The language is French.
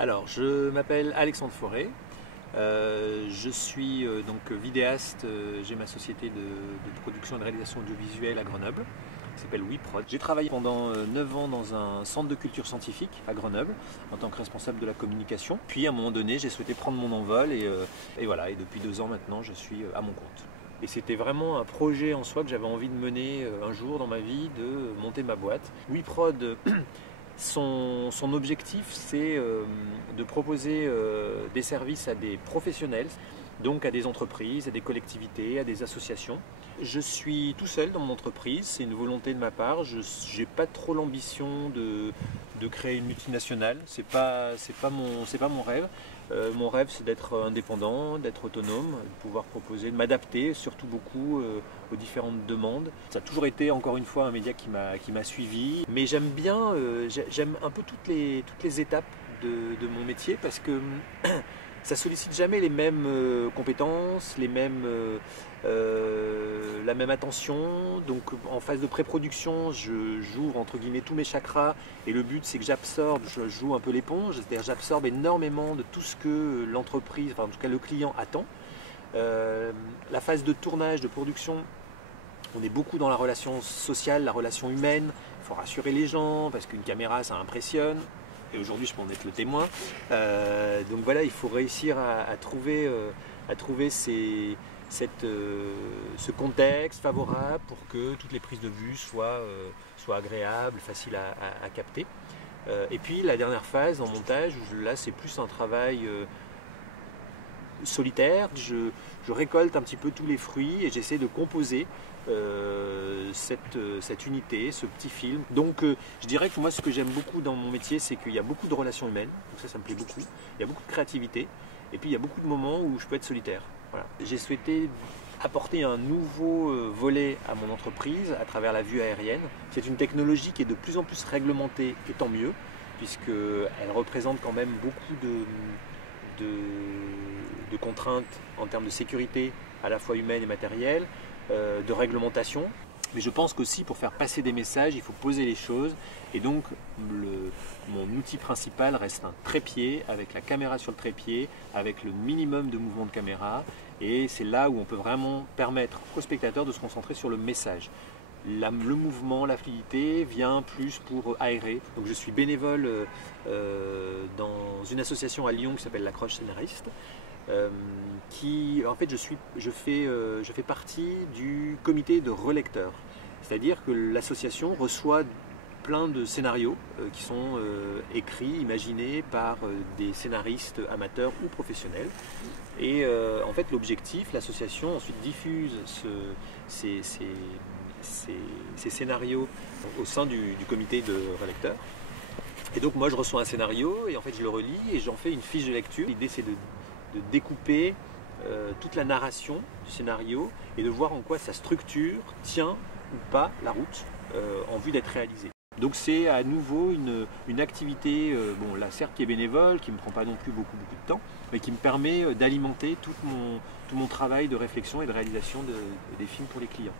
Alors, je m'appelle Alexandre Forêt, je suis donc vidéaste, j'ai ma société de production et de réalisation audiovisuelle à Grenoble, qui s'appelle WeProd. J'ai travaillé pendant 9 ans dans un centre de culture scientifique à Grenoble, en tant que responsable de la communication. Puis à un moment donné, j'ai souhaité prendre mon envol et voilà, et depuis 2 ans maintenant, je suis à mon compte. Et c'était vraiment un projet en soi que j'avais envie de mener un jour dans ma vie, de monter ma boîte. WeProd, son objectif, c'est de proposer des services à des professionnels, donc à des entreprises, à des collectivités, à des associations. Je suis tout seul dans mon entreprise, c'est une volonté de ma part. Je n'ai pas trop l'ambition de créer une multinationale, c'est pas mon rêve. Mon rêve, c'est d'être indépendant, d'être autonome, de pouvoir proposer, de m'adapter surtout beaucoup aux différentes demandes. Ça a toujours été, encore une fois, un média qui m'a suivi. Mais j'aime bien, j'aime un peu toutes les étapes de mon métier parce que ça sollicite jamais les mêmes compétences, la même attention. Donc en phase de pré-production, j'ouvre entre guillemets tous mes chakras et le but c'est que j'absorbe, je joue un peu l'éponge, c'est-à-dire j'absorbe énormément de tout ce que l'entreprise, enfin en tout cas le client attend. La phase de tournage, de production, on est beaucoup dans la relation sociale, la relation humaine. Il faut rassurer les gens parce qu'une caméra ça impressionne. Et aujourd'hui je peux en être le témoin. Donc voilà, il faut réussir à trouver ce contexte favorable pour que toutes les prises de vue soient agréables, faciles à capter. Et puis la dernière phase en montage, là c'est plus un travail solitaire, je récolte un petit peu tous les fruits et j'essaie de composer cette unité, ce petit film. Donc je dirais que moi ce que j'aime beaucoup dans mon métier, c'est qu'il y a beaucoup de relations humaines, donc ça me plaît beaucoup, il y a beaucoup de créativité et puis il y a beaucoup de moments où je peux être solitaire. Voilà. J'ai souhaité apporter un nouveau volet à mon entreprise à travers la vue aérienne. C'est une technologie qui est de plus en plus réglementée et tant mieux, puisqu'elle représente quand même beaucoup de contraintes en termes de sécurité, à la fois humaine et matérielle, de réglementation. Mais je pense qu'aussi pour faire passer des messages, il faut poser les choses. Et donc mon outil principal reste un trépied, avec la caméra sur le trépied, avec le minimum de mouvement de caméra. Et c'est là où on peut vraiment permettre aux spectateurs de se concentrer sur le message. Le mouvement, la fluidité vient plus pour aérer. Donc je suis bénévole dans une association à Lyon qui s'appelle La Croche Scénariste. En fait je fais partie du comité de relecteurs, c'est-à-dire que l'association reçoit plein de scénarios qui sont écrits, imaginés par des scénaristes amateurs ou professionnels et en fait l'objectif, l'association ensuite diffuse ces scénarios au sein du comité de relecteurs. Et donc moi je reçois un scénario et en fait je le relis et j'en fais une fiche de lecture. L'idée c'est de découper toute la narration du scénario et de voir en quoi sa structure tient ou pas la route en vue d'être réalisée. Donc c'est à nouveau une activité, bon là certes qui est bénévole, qui ne me prend pas non plus beaucoup de temps, mais qui me permet d'alimenter tout mon travail de réflexion et de réalisation des films pour les clients.